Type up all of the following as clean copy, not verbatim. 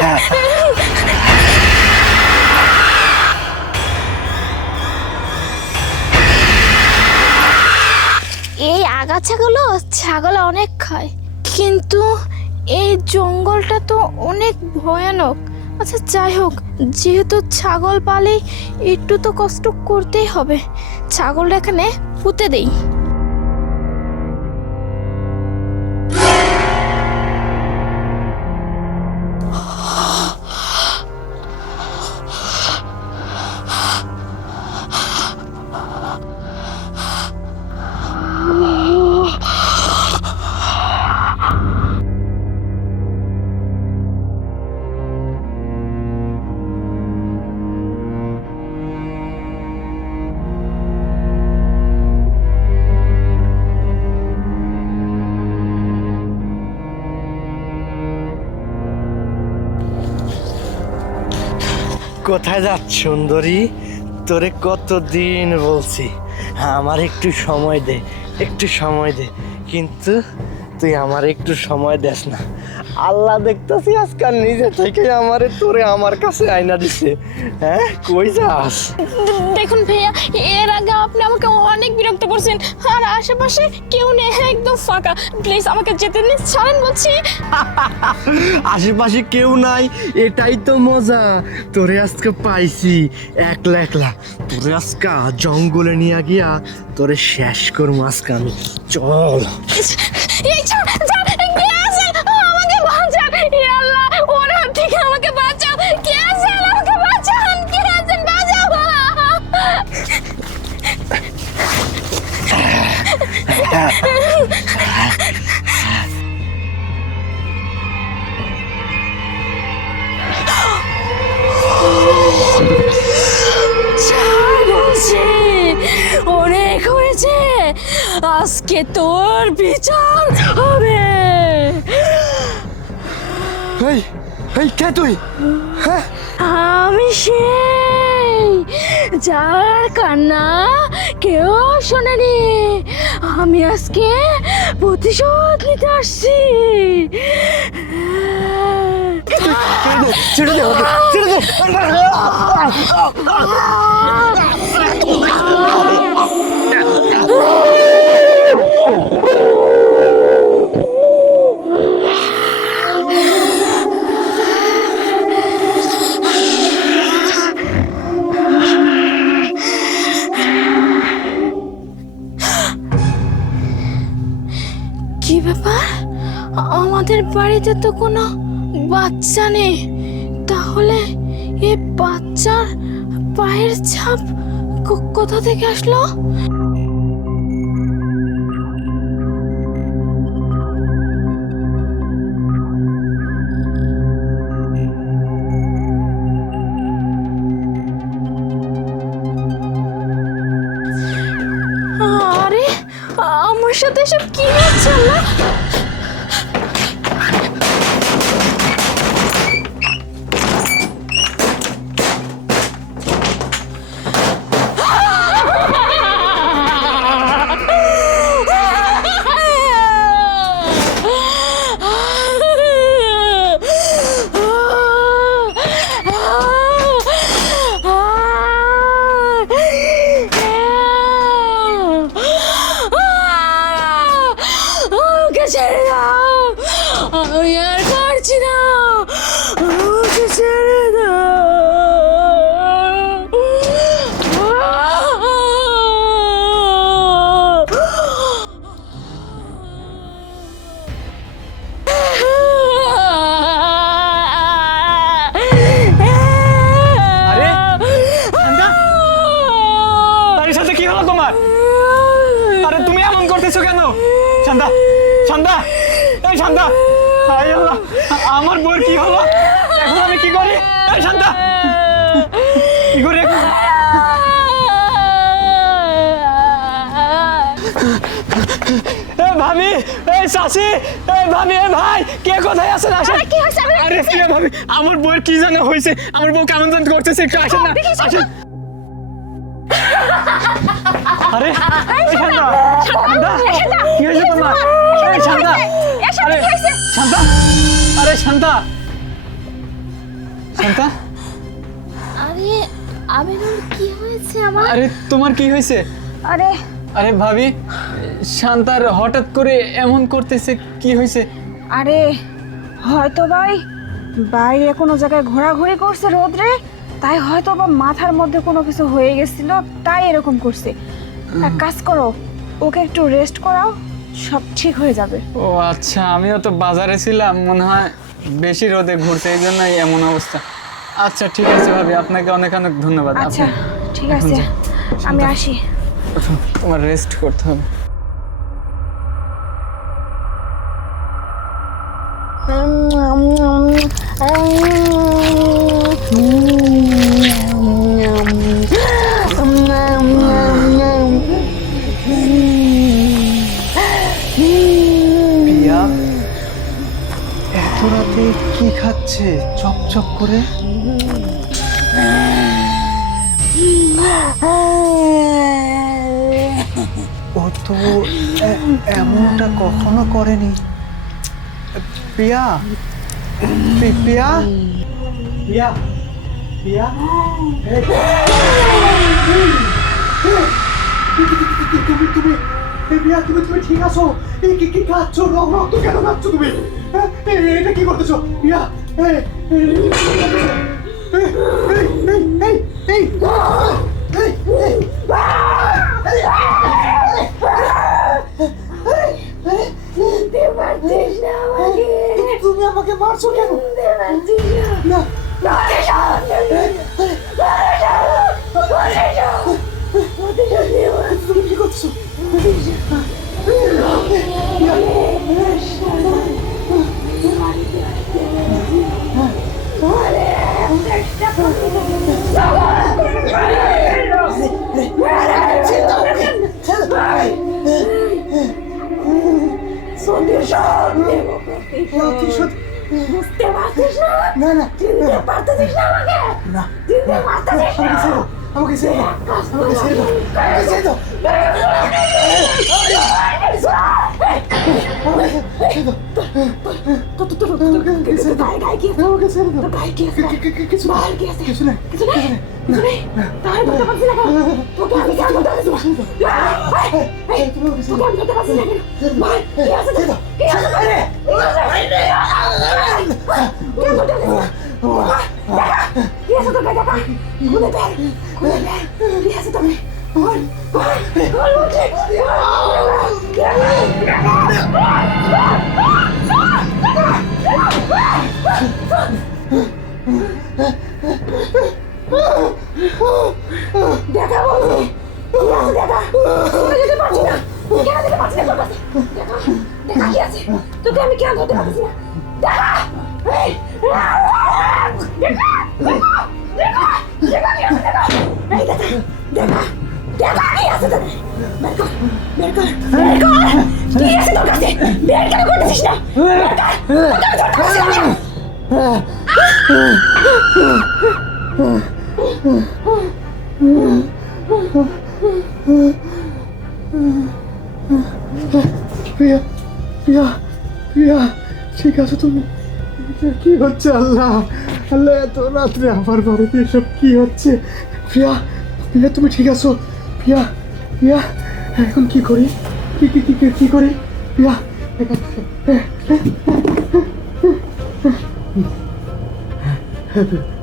এই আগাছাগুলো ছাগল অনেক খায়, কিন্তু এই জঙ্গলটা তো অনেক ভয়ানক। আচ্ছা যাই হোক, যেহেতু ছাগল পালে একটু তো কষ্ট করতেই হবে, ছাগলটা এখানে পুঁতে দেই। কোথায় যাচ্ছ সুন্দরী? তোরে কতদিন বলছি আমার একটু সময় দে, একটু সময় দে, কিন্তু তুই আমার একটু সময় দেস না। আল্লাহ দেখতেছি আজকাল নিজে থেকে আমারে তোরে আমার কাছে আয়না দিছে। হ্যাঁ, কই যাস? দেখুন ভাইয়া, এর আগে আপনি আমাকে অনেক বিরক্ত করছেন, আর আশেপাশে কেউ নেই, একদম ফাঁকা। প্লিজ আমাকে যেতে দিন, ছাড়েন বলছি। আশেপাশে কেউ নাই, এটাই তো মজা। তোরে আজকে পাইছি একলা একলা। তোরে আজকে জঙ্গলে নিয়ে গিয়া তোরে শেষ করবো আজকে আমি। চল। এই ছাড়, ছাড়, কে আছেন? আমাকে বাঁচান, হে আল্লাহ, ওর হাত থেকে আমাকে বাঁচাও। কে আছেন? আমাকে বাঁচান, কে আছেন? বাঁচাও। অনেক হয়েছে, আজকে তোর বিচার হবে। কে তুই? হ্যাঁ, আমি সেই যার কান্না কেউ শোনেনি। আমি আজকে প্রতিশোধ নিতে আসছি। ছেড়ে দে, ছেড়ে দে। কি ব্যাপার? আমাদের বাড়িতে তো কোনো বাচ্চা নেই, তাহলে এই বাচ্চার পায়ের ছাপ কোথা থেকে আসলো? আরে আমার সাথে সব কি হচ্ছে? আল্লাহ, ছেড়ে দাও, আমি আর পারছি না, আমাকে ছেড়ে দাও। আরে শান্তা, তার সাথে কি হলো তোমার? আরে তুমি এমন করতেছো কেন? শান্তা, শান্তা, এই শান্তা, হায় আল্লাহ, আমার বউর কি হলো? এখন আমি কি করি? এই শান্তা, কি করি এখন? ভাবি, এই চাচি, এই ভাবি, এই ভাই, কে কোথায় আছেন? আসেন। আরে প্রিয়া ভাবি, আমার বউয়ের কি জানা হয়েছে? আমার বউ কেমন জান করতেছে, একটু আসেন না, আসেন। আরে এই শান্তা, শান্তা, কি হয়েছে তোমার? এই শান্তা, আরে শান্তা, আরে শান্তা, শান্তা, আরে আমিনুর কি হয়েছে আমার? আরে তোমার কি হয়েছে? আরে আরে ভাবি, শান্তার হঠাৎ করে এমন করতেছে, কি হয়েছে? আরে হয়তো ভাই বাইরে কোনো জায়গায় ঘোরাঘুরি করছে রোদ্রে, তাই হয়তো বা মাথার মধ্যে কোনো কিছু হয়ে গেছিল, তাই এরকম করছে। এক কাজ করো, ওকে একটু রেস্ট করাও, সব ঠিক হয়ে যাবে। ও আচ্ছা, আমিও তো বাজারে ছিলাম, মনে হয় বেশি রোদে ঘুরছে, এই জন্যই এমন অবস্থা। আচ্ছা ঠিক আছে ভাবি, আপনাকে অনেক অনেক ধন্যবাদ। আচ্ছা আপনি ঠিক আছে, আমি আসি। তোমার রেস্ট করতে হবে। প্রিয়া এত রাতে কি খাচ্ছে চপ করে? ও তো এমনটা কখনো করেনি। প্রিয়া, প্রিয়া, প্রিয়া, প্রিয়া, তুমি তুমি প্রিয়া, তুমি ঠিক আছো? কি খাচ্ছ? রক্ত কেন খাচ্ছ তুমি? এটা কি করতেছো প্রিয়া? তুমি আমাকে মারছো কেন? না তুমি কি করছো? বুঝতে পারছিস না? না না চিনতে পারতেছিস না আমাকে? না চিনতে পারতেছিস না? আমাকে ছেড়ে দাও, আমাকে ছেড়ে দাও, আমাকে ছেড়ে দাও, কিছু নাই। দেখা বলছি, দেখা যেতে পারছি না, কেন যেতে পারছি না তোর কাছে? দেখা দেখা কি আছে? তোকে আমি কেন ধরতে পারছি না? দেখা দেখা কি আছে? দেখা দেখা কি আছে তোর? বের কর কি আছে তোর কাছে? বের কেন করতেছিস না? বের কর, তোকে আমি ধরতে পারছি না। প্রিয়া, প্রিয়া, প্রিয়া, ঠিক আছে তুমি? কি হচ্ছে? আল্লাহ আল্লাহ, এত রাত্রে আমার বাড়িতে এসব কি হচ্ছে? প্রিয়া, প্রিয়া, তুমি ঠিক আছো? প্রিয়া, প্রিয়া, এখন কি করি? কি করি প্রিয়া?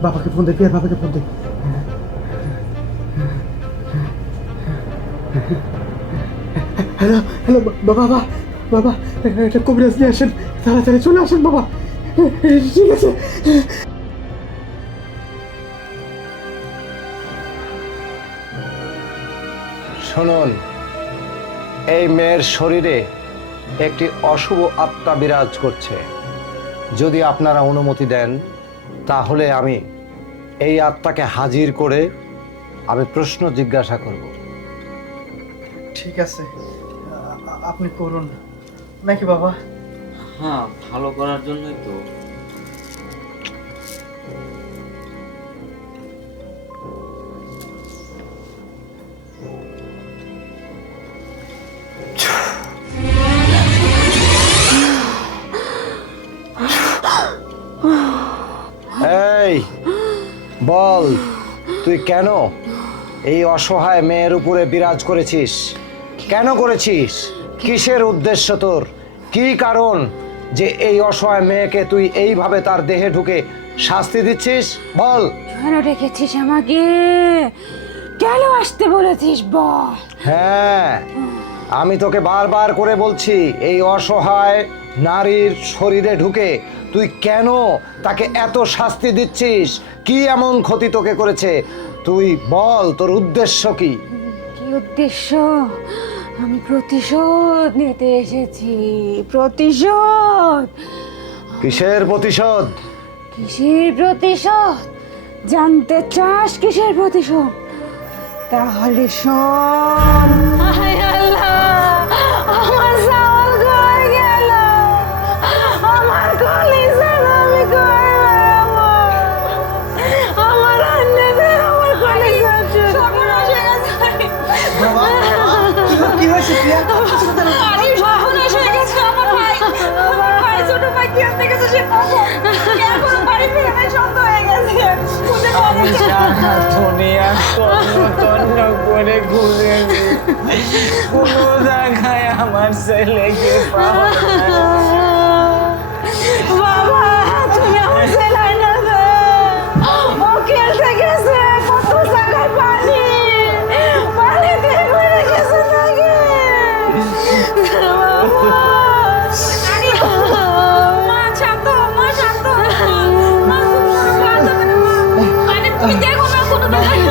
বাবাকে ফোন দে, প্রিয়া, বাবাকে ফোন দে। হ্যালো হ্যালো, বাবা, বাবা, একটা কবিরাজ নিয়ে আসেন, তাড়াতাড়ি চলে আসেন বাবা। ঠিক আছে। শুনুন, এই মেয়ের শরীরে একটি অশুভ আত্মা বিরাজ করছে। যদি আপনারা অনুমতি দেন, তাহলে আমি এই আত্মাকে হাজির করে আমি প্রশ্ন জিজ্ঞাসা করব। ঠিক আছে, আপনি করুন নাকি বাবা? হ্যাঁ, ভালো করার জন্যই তো। এই বল, তুই কেন এই অসহায় মেয়ের উপরে বিরাজ করেছিস? কেন করেছিস? কিসের উদ্দেশ্য তোর? কি কারণ যে এই অসহায় মেয়েকে তুই এইভাবে তার দেহে ঢুকে শাস্তি দিচ্ছিস? বল। কেন রেখেছিস আমাকে? কেন আসতে বলেছিস বল? হ্যাঁ, আমি তোকে বারবার করে বলছি, এই অসহায় নারীর শরীরে ঢুকে তুই কেন তাকে এত শাস্তি দিচ্ছিস? কি এমন ক্ষতি তোকে করেছে? তুই বল, তোর উদ্দেশ্য কি? কি উদ্দেশ্য? আমি প্রতিশোধ নিতে এসেছি। প্রতিশোধ? কিসের প্রতিশোধ? কিসের প্রতিশোধ? জানতে চাস কিসের প্রতিশোধ? তাহলে শোন। হায় আল্লাহ, আমার চাল কই গেল? আমার কলিজা আমি কই বেড়াবো? আমার রান্নাতে আমার কলিজা সর্বনাশ হয়ে গেছে। কি হয়েছে প্রিয়া? আরে সর্বনাশ হয়ে গেছে। আমার ভাই ছোট ভাই কি হতে গেছে সে কখন? এখন বাড়ি ফিরে নাই, সন্ধ্যা হয়ে গেছে। খুঁজে পাওয়া যাচ্ছে না। দুনিয়া তন্ন করে ঘুরেছি, কোনো জায়গায় আমার ছেলেকে পাওয়া যায় না। বাবা, তুমি আমার ছেলে না রে। ও খেলতে গেছে, কত জায়গায় পানি পানিতে ঘুরে গেছে নাকি? মা শান্ত, মা শান্ত। মা মানে তুমি দেখো না কোনো জায়গায়।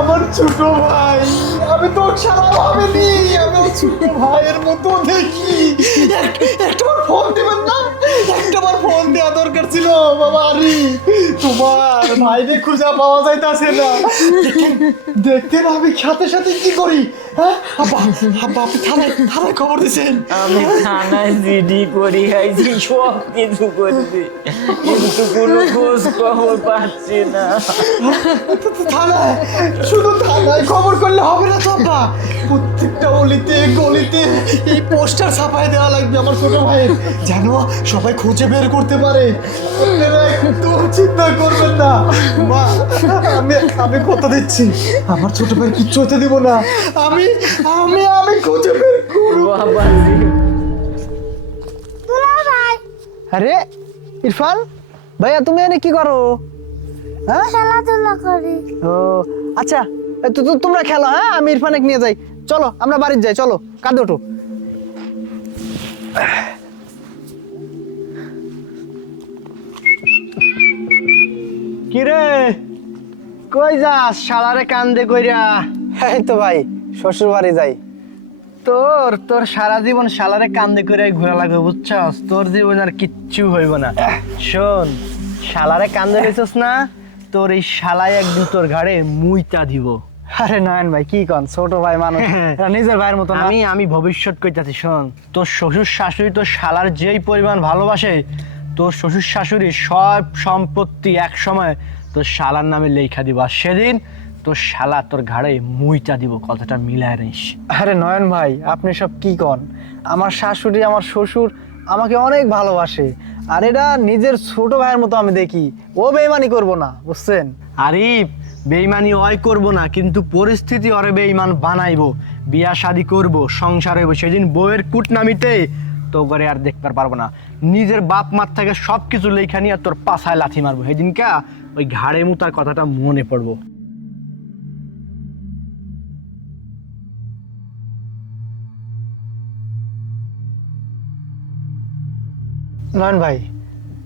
আমার ছোট ভাই, আমি তো সারা ভাবিনি, আমি ছোট ভাইয়ের মতো দেখি। একটাবার ফোন দিবেন না? একটাবার ফোন দেওয়া দরকার ছিল বাবা। আরে তোমার ভাইরে খুঁজা পাওয়া যাইতাছে না। দেখতেন আমি সাথে সাথে কি করি? হ্যাঁ আব্বা, আব্বা আপনি থানায় খবর দিয়েছেন? আমি থানায় জিডি করি আইছি, সব কিছু করছি, কিন্তু কোনো খোঁজ খবর পাচ্ছি না। থানায়? শুধু থানায় খবর করলে হবে না তো আব্বা, প্রত্যেকটা অলিতে গলিতে এই পোস্টার ছাপায় দেওয়া লাগবে আমার ছোট ভাইয়ের, যেন সবাই খুঁজে বের করতে পারে। আপনারা একটু চিন্তা করবেন না মা, আমি কথা দিচ্ছি আমার ছোট ভাই কিচ্ছু হতে দিব না। আমি আমি আমি খুঁজে বের করব। বাবাজি, আরে ইরফান ভাইয়া, তুমি এনে কি করো? হ্যাঁ, খেলাধুলা করি। ও আচ্ছা, তোমরা খেলো, হ্যাঁ আমি ইরফানকে নিয়ে যাই। চলো আমরা বাড়ির যাই, চলো কাঁদে ওঠো। কিরে কই যাস শালারে কান্দে কইরা? এই তো ভাই শ্বশুর বাড়ি যাই। তোর সারা জীবন শালারে কান্দে করে ঘোরা লাগবে, বুঝছস? তোর জীবন আর কিচ্ছু হইব না। শোন, শালারে কান্দে রেছিস না, তোর এই শালাই একদিন তোর ঘাড়ে মুইতা দিব। আরে নয়ন ভাই কি কন, ছোট ভাই মানুষ, নিজের ভাইয়ের মতো। আমি ভবিষ্যৎ কইতাছি, শোন, তোর শ্বশুর শাশুড়ি তোর শালার যেই পরিমাণ ভালোবাসে, তোর শ্বশুর শাশুড়ি সব সম্পত্তি এক সময় তোর শালার নামে লেখা দিব, আর সেদিন তোর শালা তোর ঘাড়ে মুইটা দিব। কথাটা মিলায় নিস। আরে নয়ন ভাই, আপনি সব কি কন? আমার শাশুড়ি আমার শ্বশুর আমাকে অনেক ভালোবাসে, আর এটা নিজের ছোট ভাইয়ের মতো আমি দেখি। ও বেইমানি করবো না, বুঝছেন? আরিফ, বেইমানি অয় করবো না, কিন্তু পরিস্থিতি ওরে বেইমান বানাইবো। বিয়া শাদি করবো, সংসার হইব, সেদিন বউয়ের কুটনামিতে তো করে আর দেখতে পারবো না। নিজের বাপ মার থেকে সব কিছু লেখা নিয়ে তোর পাছায় লাথি মারবো। সেদিনকা ওই ঘাড়ে মুতার কথাটা মনে পড়বো। নয়ন ভাই,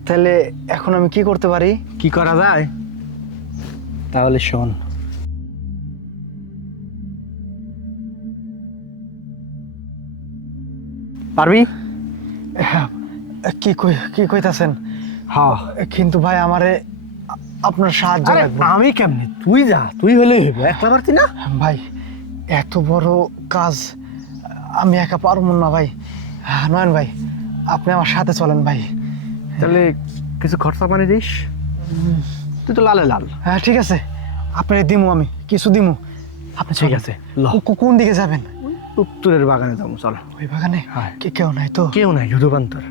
তাহলে এখন আমি কি করতে পারি? কি করা যায় তাহলে শোন। পারবি? কি কইতাছেন? হ্যাঁ, কিন্তু ভাই আমারে আপনার সাহায্য লাগবে। আমি কেমনে? তুই যা, তুই হলেই হইবে, একলা পারতি না? ভাই এত বড় কাজ আমি একা পারবো না ভাই। নয়ন ভাই, আপনি আমার সাথে চলেন ভাই। তাহলে কিছু খরচা পানি দিস? তুই তো লালে লাল। হ্যাঁ ঠিক আছে, আপনার দিমু, আমি কিছু দিমু। আপনি ঠিক আছে, কোন দিকে যাবেন? উত্তরের বাগানে যাবো, চলো। ওই বাগানে হ্যাঁ। কেউ নাই তো? কেউ নাই, শুধু বান্তর।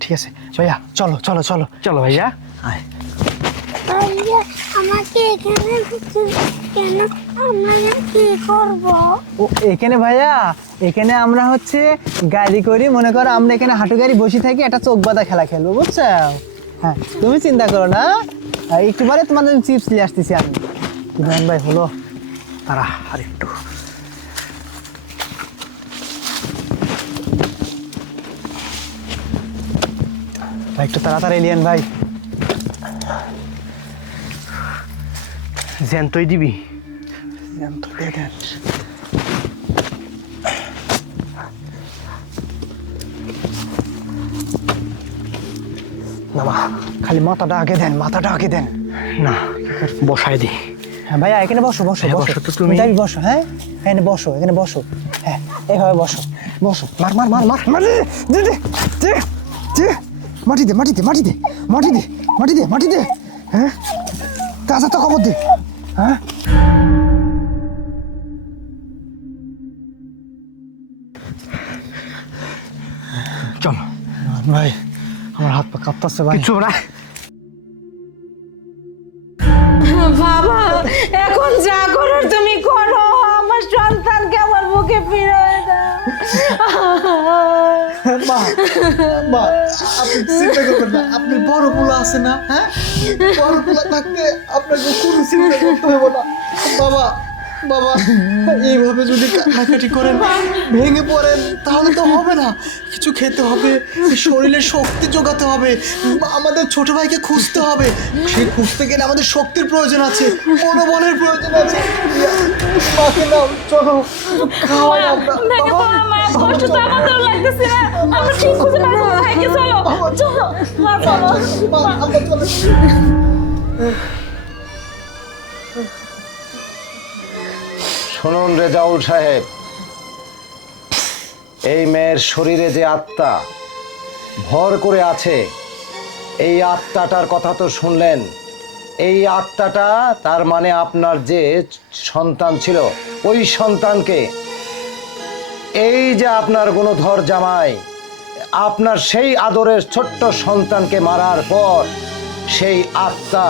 ঠিক আছে ভাইয়া, চলো চলো চলো। চলো ভাইয়া, আয়। ভাইয়া আমাকে এখানে কেন, আমরা কি করব? ও এখানে ভাইয়া, এখানে আমরা হচ্ছে গাড়ি করি, মনে করো আমরা এখানে হাঁটু গাড়ি বসে থাকি, একটা চোখ বাঁধা খেলা খেলবো, বুঝছো? হ্যাঁ, তুমি চিন্তা করো না, একটু পরে তোমাদের চিপস নিয়ে আসতেছি আমি। ইমরান ভাই হলো, তারা আর একটু। ভাই একটু তাড়াতাড়ি এলিয়েন ভাই। জ্যান্তই দিবি? জ্যান্ত দিয়ে দেন। না মা, খালি মাথাটা আগে দেন, মাথাটা আগে দেন। না, বসায় দি। হ্যাঁ ভাইয়া, এখানে বসো বসো হ্যাঁ, বসো বসো তো তুমি। যাবি, বসো। হ্যাঁ এখানে বসো, এখানে বসো। হ্যাঁ এইভাবে বসো, বসো। মার মার মার মার মার, দে দে দে দে, মাটি দে মাটি দে মাটি দে মাটি দে মাটি দে মাটি দে। হ্যাঁ তাজা তো খবর দে। হ্যাঁ চলো ভাই, আমার হাত পা কাঁপতাছে ভাই। কিছু না। বাবা, এখন যা করার তুমি করো, আমার সন্তানকে আমার বুকে ফিরিয়ে দাও। মা মা, আপনি চিন্তা করবেন না, আপনি বড় পোলা আছে না? হ্যাঁ, বড় পোলা থাকতে আপনাকে কোনো চিন্তা করতে হবে না। বাবা বাবা, এইভাবে যদি কান্নাকাটি করেন, ভেঙে পড়েন, তাহলে তো হবে না। কিছু খেতে হবে, শরীরে শক্তি জোগাতে হবে, আমাদের ছোট ভাইকে খুঁজতে হবে। সেই খুঁজতে গেলে আমাদের শক্তির প্রয়োজন আছে, মনোবলের প্রয়োজন আছে। মাকে নাও, চলো খাওয়াই আমরা। আমার কষ্ট তো আমাদের লাগতেছে না, আমরা ঠিক খুঁজে পাবো। ভাইকে চলো চলো মা, চলো। আমরা চলো। শুনুন রেজাউল সাহেব, এই মেয়ের শরীরে যে আত্মা ভর করে আছে, এই আত্মাটার কথা তো শুনলেন। এই আত্মাটা, তার মানে আপনার যে সন্তান ছিল, ওই সন্তানকে, এই যে আপনার গুণধর জামাই, আপনার সেই আদরের ছোট্ট সন্তানকে মারার পর সেই আত্মা,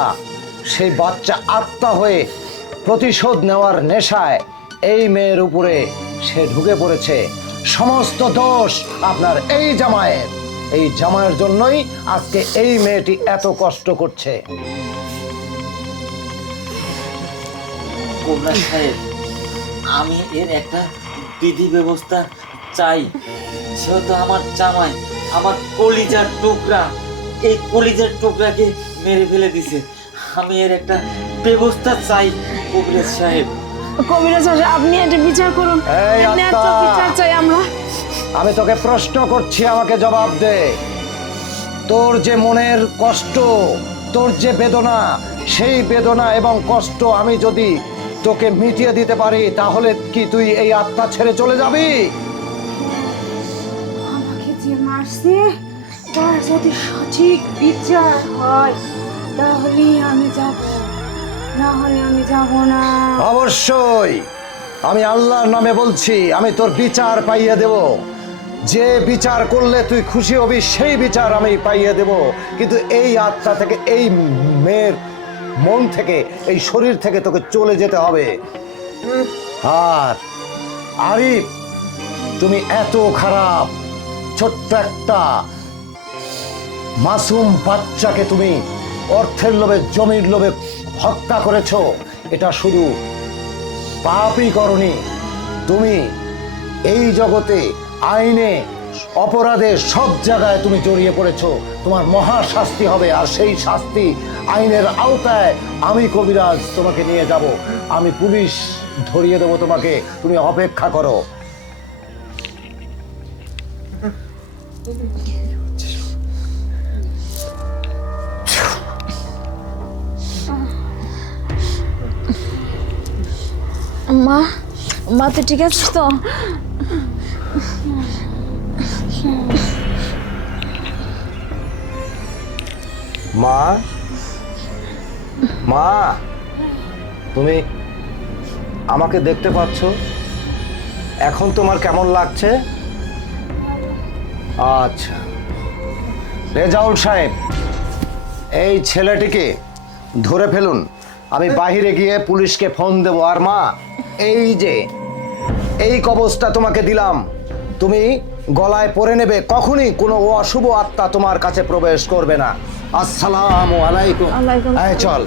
সেই বাচ্চা আত্মা হয়ে প্রতিশোধ নেওয়ার নেশায় এই মেয়ের উপরে সে ঢুকে পড়েছে। সমস্ত দোষ আপনার এই জামাইয়ের। এই জামাইয়ের জন্যই আজকে এই মেয়েটি এত কষ্ট করছে। কোবরা সাহেব, আমি এর একটা বিধি ব্যবস্থা চাই। যেহেতু আমার জামাই আমার কলিজার টুকরা, এই কলিজার টুকরাকে মেরে ফেলে দিছে, আমি এর একটা ব্যবস্থা চাই কবিরাজ সাহেব। কবিরাজ সাহেব, আপনি এটা বিচার করুন, এই ন্যায্য আত্মা! বিচার চাই আমরা। আমি তোকে প্রশ্ন করছি, আমাকে জবাব দে। তোর যে মনের কষ্ট, তোর যে বেদনা, সেই বেদনা এবং কষ্ট আমি যদি তোকে মিটিয়ে দিতে পারি, তাহলে কি তুই এই আত্মা ছেড়ে চলে যাবি? আমাকে যে মারছে তার যদি সঠিক বিচার হয় তাহলেই আমি যাব, না হলে আমি যাব না। অবশ্যই, আমি আল্লাহর নামে বলছি, আমি তোর বিচার পাইয়ে দেব। যে বিচার করলে তুই খুশি হবি, সেই বিচার আমি পাইয়ে দেব। কিন্তু এই আত্মা থেকে, এই মেয়ের মন থেকে, এই শরীর থেকে তোকে চলে যেতে হবে। আর আরিফ, তুমি এত খারাপ, ছোট্ট একটা মাসুম বাচ্চাকে তুমি অর্থের লোভে, জমির লোভে হত্যা করেছো। এটা শুধু পাপই করনি, তুমি এই জগতে আইনে, অপরাধে সব জায়গায় তুমি জড়িয়ে পড়েছো। তোমার মহা শাস্তি হবে, আর সেই শাস্তি আইনের আওতায় আমি কবিরাজ তোমাকে নিয়ে যাব। আমি পুলিশ ধরিয়ে দেবো তোমাকে, তুমি অপেক্ষা করো। মা, মা তো ঠিক আছে তো? মা, মা, তুমি আমাকে দেখতে পাচ্ছ? এখন তোমার কেমন লাগছে? আচ্ছা, রেজাউল সাহেব, এই ছেলেটিকে ধরে ফেলুন। আমি বাইরে গিয়ে পুলিশকে ফোন দেবো। আর মা, এই যে এই কবজটা তোমাকে দিলাম, তুমি গলায় পরে নেবে, কখনই কোনো অশুভ আত্মা তোমার কাছে প্রবেশ করবে না। আসসালামু আলাইকুম। ওয়ালাইকুম এই চল।